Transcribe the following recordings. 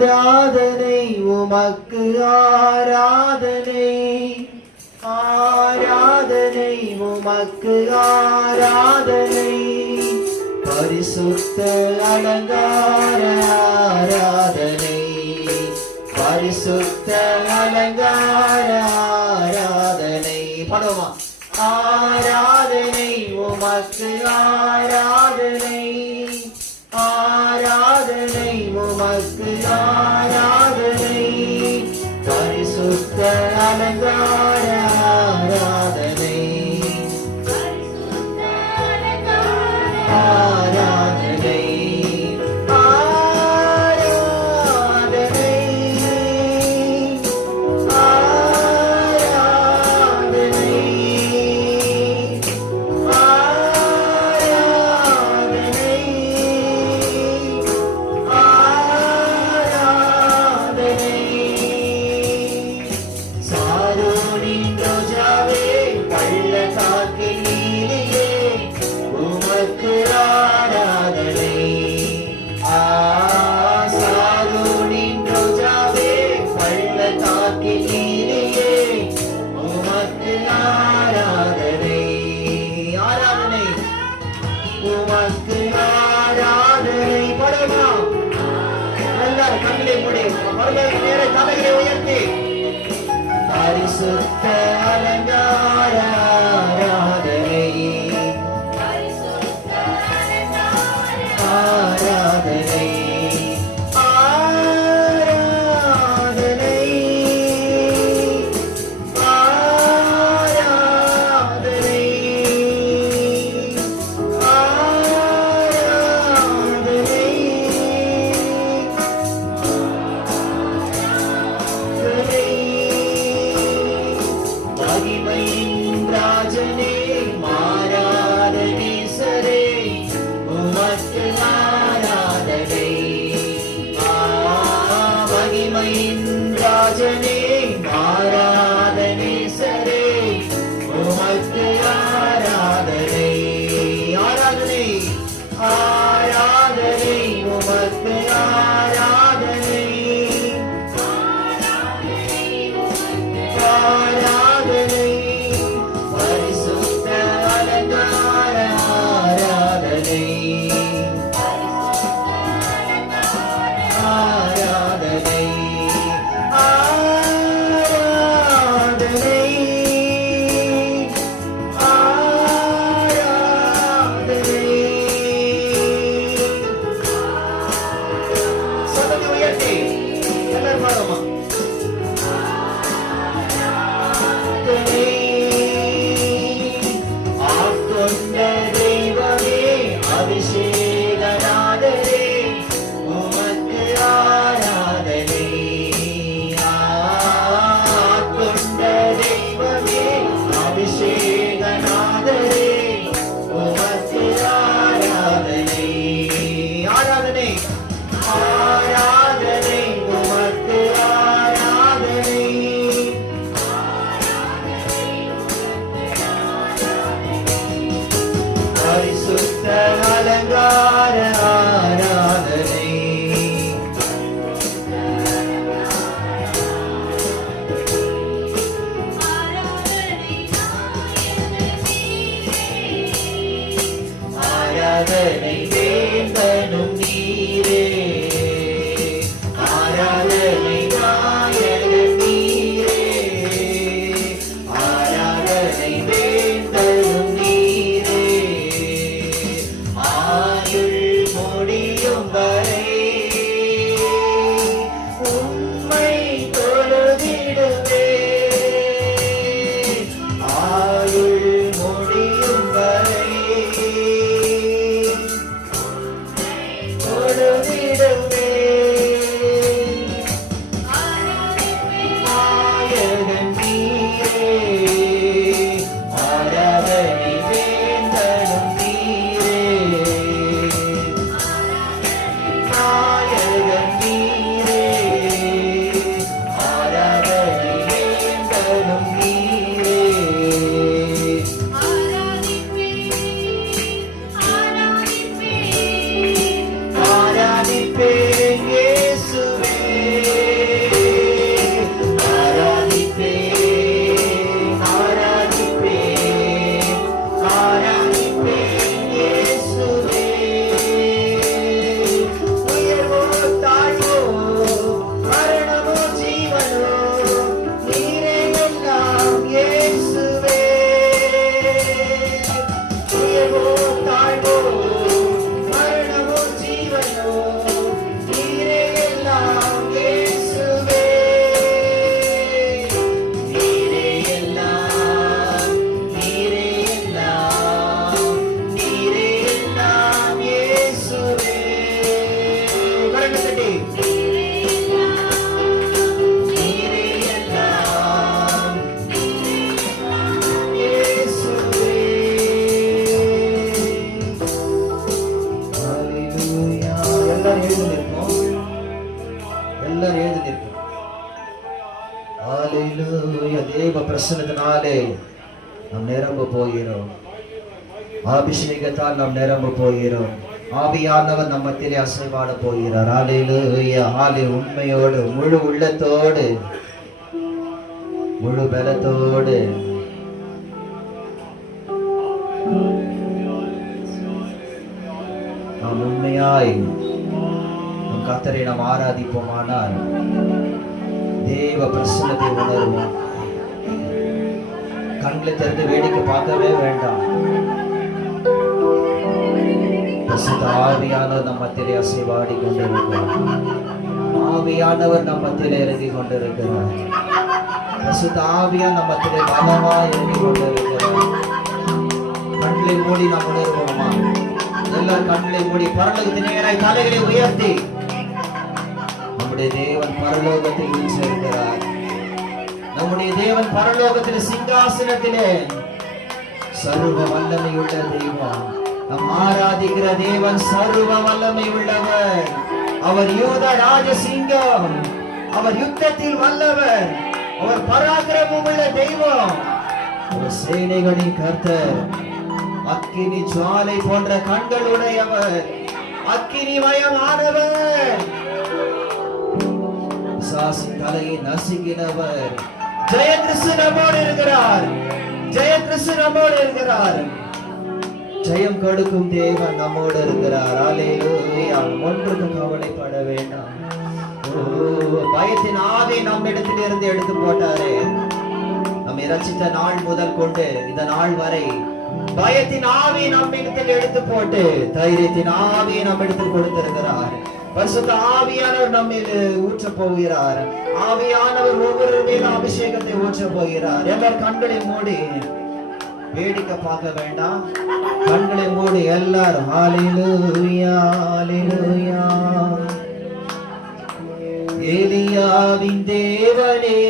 ஆராதனை உமக்கு ஆராதனை, ஆராதனை உமக்கு ஆராதனை, பரிசுத்த அலங்கார ஆராதனை, பரிசுத்த அலங்கார ஆராதனை. படுமா ஆராதனை உமக்கு ஆராதனை, ஆராதனை உமக்கு ஆராதனை, பரிசுத்த அலங்கார ஆராதனை, ஆராதனை, ஆராதனை, ஆராதனை, ஆராதனை. சாரோனின் ரோஜாவே பள்ளத்தாக்கின் நீலியே உமக்கு ஆராதனை. சாரோனின் ரோஜாவே பள்ளத்தாக்கின் நீலியே உமக்கு ஆராதனை, ஆராதனை உமக்கு ஆராதனை. படமா எல்லாரும் கண்களை மூடி மறுபடியும் நேர தலைகளை உயர்த்தி பரிசுத்த அலங்கார ஆராதனை, ஆராதனை, ஆராதனை, ஆராதனை, ஆராதனை, மகிமை எல்லாரும் எழுதி நிற்போம். ஹalleluya. தேவ பிரசன்னத்தினாலே நாம் நிரம்ப போகிறோம். அபிஷேகத்தால் நாம் நிரம்ப போகிறோம். ஆவியானவர் நம்ம மத்தியிலே அசைவாட போகிறார். ஹalleluya. உண்மையோடு, முழு உள்ளத்தோடு, முழு பலத்தோடு நாம் உண்மையாய் நம் கர்த்தரை நாம் ஆராதிப்போமானால் தேவ பிரசன்னத்தை உணர்வோம். கண்களை திறந்து வேடிக்கை பார்க்கவே வேண்டாம். பரிசுத்த ஆவியானவர் நம் மத்தியிலே அசைவாடி கொண்டிருக்கிறார். ஆவியானவர் நம் மத்தியிலே இறங்கி கொண்டிருக்கிறார். பரிசுத்த ஆவியா நம் மத்தியிலே பலமாய் இறங்கி கொண்டிருக்கிறார். கண்களை மூடி நாம் உணர்வோமா? எல்லாரும் கண்களை மூடி பரலோகத்தின் நேராய் தலைகளை உயர்த்தி நம்முடைய தேவன் பரலோகத்தில் வீற்றிருக்கிறார். நம்முடைய தேவன் பரலோகத்தில் சிங்காசனத்திலே சர்வ வல்லமை உள்ள தெய்வம். நாம் ஆராதிக்கிற தேவன் சர்வ வல்லமை உள்ளவர். அவர் யூத ராஜசிங்கம். அவர் யுத்தத்தில் வல்லவர். அவர் பராக்கிரமம் உள்ள தெய்வம். அவர் சேனைகளின் கர்த்தர். அக்கினி ஜுவாலை போன்ற கண்கள் உடையவர். அக்கினிமயமானவர். பிசாசின் தலையை நசுக்கினவர். ஜெய கிறிஸ்து நம்மோடு இருக்கிறார். ஜெய கிறிஸ்து நம்மோடு இருக்கிறார். ஜெயம் கொடுக்கும் தேவன் நம்மோடு இருக்கிறார். ஹalleluya. ஒன்றுக்கும் கவலைப்பட வேண்டாம். பயத்தின் ஆவியை நம்மிடத்தில் இருந்து எடுத்து போட்டாரே. நம்மை ரட்சித்த நாள் முதல் கொண்டு இந்த நாள் வரை பயத்தின் ஆவியை நம்மிடத்தில் எடுத்து போட்டு தைரியத்தின் ஆவியை நம்மிடத்தில் கொடுத்திருக்கிறார். பரிசுத்த ஆவியானவர் நம்மில் ஊற்ற போகிறார். ஆவியானவர் ஒவ்வொரு மேலும் அபிஷேகத்தை ஊற்ற போகிறார். எல்லாரும் கண்களை மூடி வேடிக்கை பார்க்க வேண்டாம். கண்களை மூடி எல்லாரும் ஹalleluya ஹalleluya. எலியாவின் தேவனே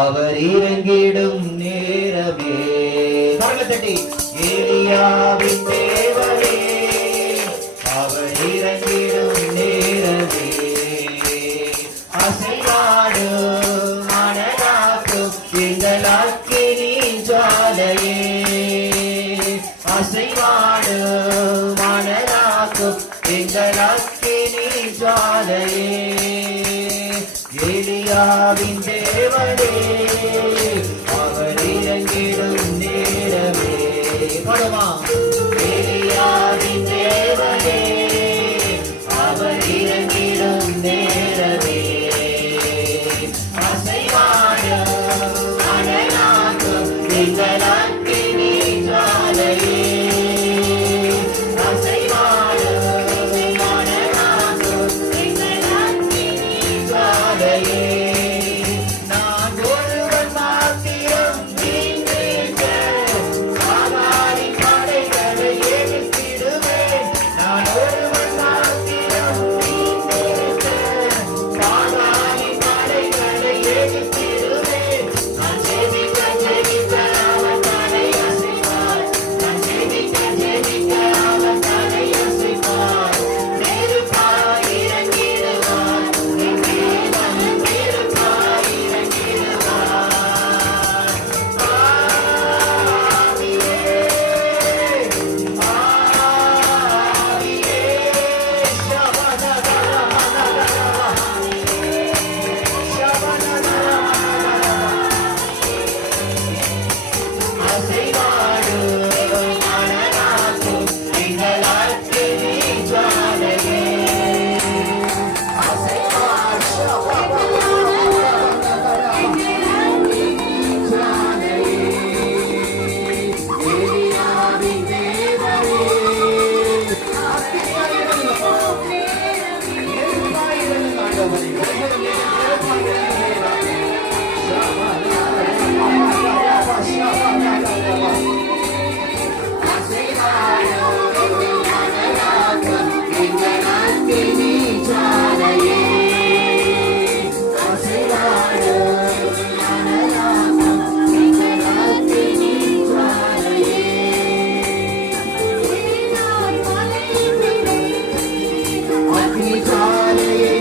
அவர் இறங்கிடும் நேரமே. பரலத்தட்டி எலியாவின் தேவனே அவர் இறங்கிடும் நேரமே. அசைவாடும் மனதாக்கும் எங்கள் அக்கினி ஜுவாலையே. அசைவாடும் மனதாக்கும் எங்கள் அக்கினி ஜுவாலையே. எலியாவின் தேவனே அவர் இறங்கிடும் நேரமே. படுமா? எலியாவின் தேவனே அவர் இறங்கிடும் நேரமே. அசைவாடும் மனதாக்கும் எங்கள் அக்கினி ஜுவாலையே. நான் ஒருவன் மாத்திரம் நீங்கிட்ட ஆகாரி படைகளை எதிர்த்திடுவேன். நான் ஒருவன் மாத்திரம் நீங்கிட்ட ஆகாரி படைகளை எதிர்த்திடுவேன். நான் ஜெபிக்க ஜெபிக்க அவன் தலை அசைப்பார். நான் ஜெபிக்க ஜெபிக்க அவன் தலை அசைப்பார். நெருப்பாய் இறங்கிடுவார்.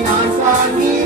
நான்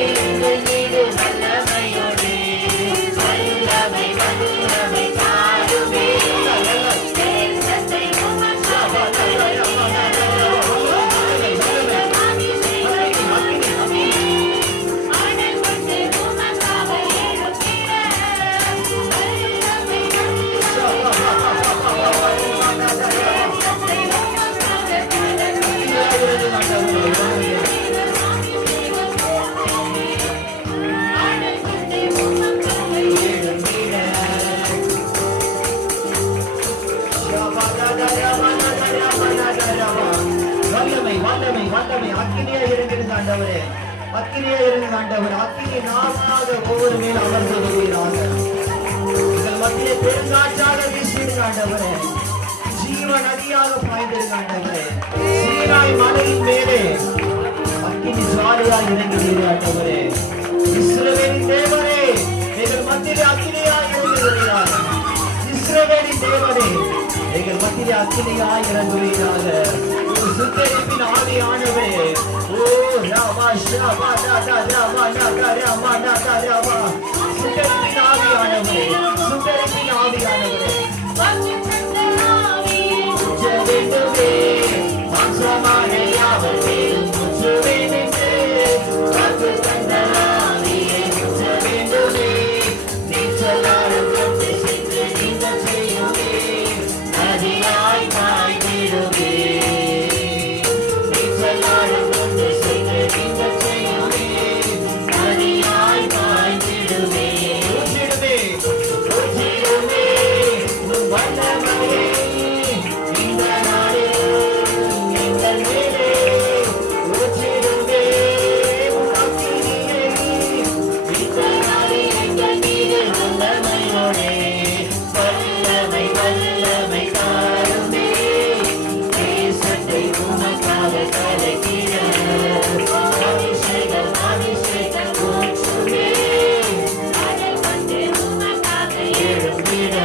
எங்கள் மீது வல்லமையோடு வல்லமை வல்லமை தாருமே தேசத்தை உமக்காக அனல் கொண்டு உமக்காக எழுப்பிட வல்லமை வல்லமை வல்லமை வல்லமை அக்கினியா இறங்குது ஆண்டவரே, அக்கினியா இறங்குது ஆண்டவர். அக்கினி நாமாக ஒவ்வொரு மேல் அமர்ந்து வருகிறாங்க. எங்கள் மத்தியிலே பெருங்காற்றாக வீசிடுங்க ஆண்டவரே, ஜீவ நதியாக பாய்ந்திருங்க ஆண்டவரே. சீனாய் மலையின் மேலே அக்கினி ஜுவாலையா இறங்குகிறது ஆண்டவரே. இஸ்ரவேலின் தேவனே, எங்கள் மத்தியிலே அக்கினியா இறங்குகிறார். இஸ்ரவேலின் தேவனே, எங்கள் மத்தியிலே அக்கினியா இறங்குகிறாக. சுத்தரிப்பின் ஆவியானவரே, ஓ ராமா ஷாபா தாதா ராமா நாகா ராமா நாகா ராமா. சுத்தரிப்பின் ஆவியானவரே, சுத்தரிப்பின் ஆவியானவரே, ஜெபித்துவே மாம்சமான யாவரையும் முற்றுவேன் என்று வாக்கு தந்த ஆவியை ஜெபித்துவே நீச்சலாடும் கொண்டு சென்று நீங்கள் செய்யுவே நதியாய் பாய்ந்திடுவே. நீச்சலாடும் கொண்டு சென்று நீங்கள் செய்யுவே நதியாய் பாய்ந்திடுவே. ஊற்றிடுவே ஊற்றிடுவே உன் வல்லமையை இந்த நாளில் எங்கள் மேலே ஊற்றிடுவே உன் அக்கினியை இந்த நாளில் எங்கள் மீது வல்லமையோடே வல்லமை வல்லமை தாருமே தேசத்தை உமக்காக கலக்கிட அபிஷேகம் அபிஷேகம் ஊற்றுமே அனல் கொண்டு உமக்காக எழும்பிட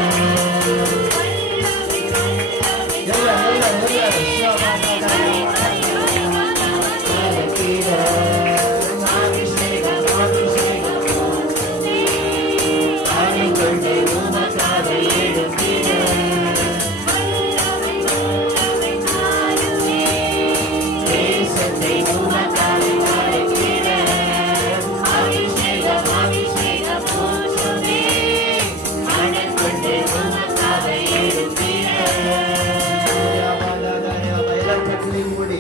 மூடி